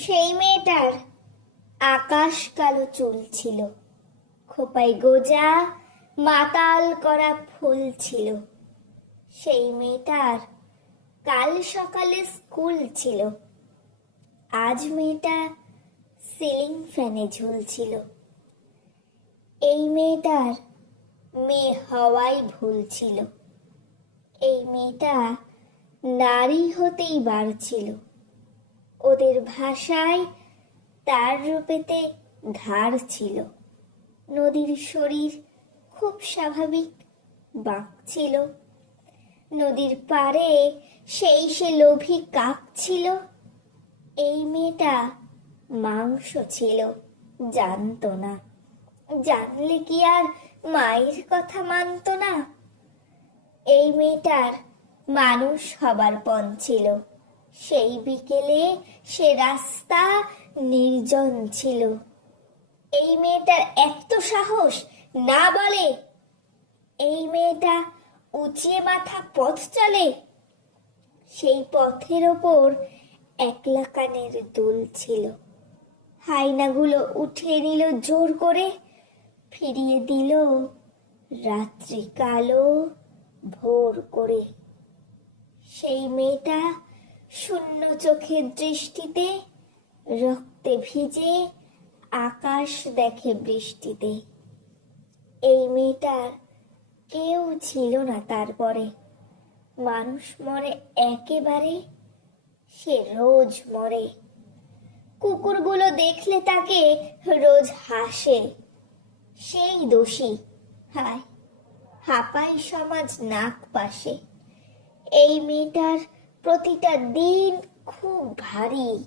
সেই মেয়েটার আকাশ কালো চুল ছিল, খোপায় গোজা মাতাল করা ফুল ছিল। সেই মেয়েটার কাল সকালে স্কুল ছিল, আজ মেয়েটা সিলিং ফ্যানে ঝুলছিল। এই মেয়েটার মেয়ে হওয়াই ভুল ছিল। এই মেয়েটা নারী হতেই বাড়ছিল। ওদের ভাষায় তার রূপেতে ধার ছিল। নদীর শরীর খুব স্বাভাবিক, বাঁক ছিল। নদীর পাড়ে সে লোভী কাক ছিল। এই মেয়েটা মাংস ছিল, জানতো না। জানলে কি আর মায়ের কথা মানতো না? এই মেয়েটার মানুষ হবার পণ ছিল। সেই বিকেলে সে রাস্তা নির্জন ছিল। এই মেয়েটার এত সাহস না বলে। এই মেয়েটা উঁচিয়ে মাথা পথ চলে। সেই পথের ওপর একলা কানের দুল ছিল। হাইনাগুলো উঠিয়ে নিল জোর করে, ফিরিয়ে দিল রাত্রি কালো ভোর করে। সেই মেয়েটা শূন্য চোখের দৃষ্টিতে রক্তে ভিজে আকাশ দেখে বৃষ্টিতে। এই মেয়েটার কেউ ছিল না তারপরে। মানুষ মরে একেবারে, সে রোজ মরে। কুকুরগুলো দেখলে তাকে রোজ হাসে। সেই দোষী, হায় হাঁপাই সমাজ নাক পাশে। এই মেয়েটার প্রতিটা দিন খুব ভারী।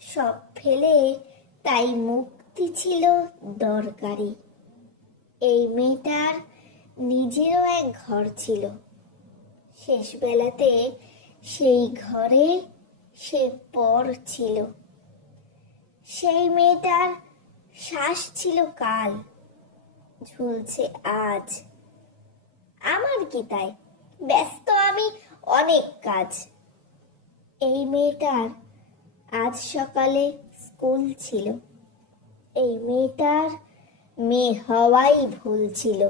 সব ফেলে তাই মুক্তি ছিল দরকারি। এই মেয়েটার নিজেরও এক ঘর ছিল। শেষ বেলাতে সেই ঘরে সে পর ছিল। সেই মেয়েটার শ্বাস ছিল কাল, ঝুলছে আজ। আমার কি তাই, ব্যস্ত আমি অনেক কাজ। এই মেয়েটার আজ সকালে স্কুল ছিল। এই মেয়েটার মেয়ে হওয়াই ভুল ছিল।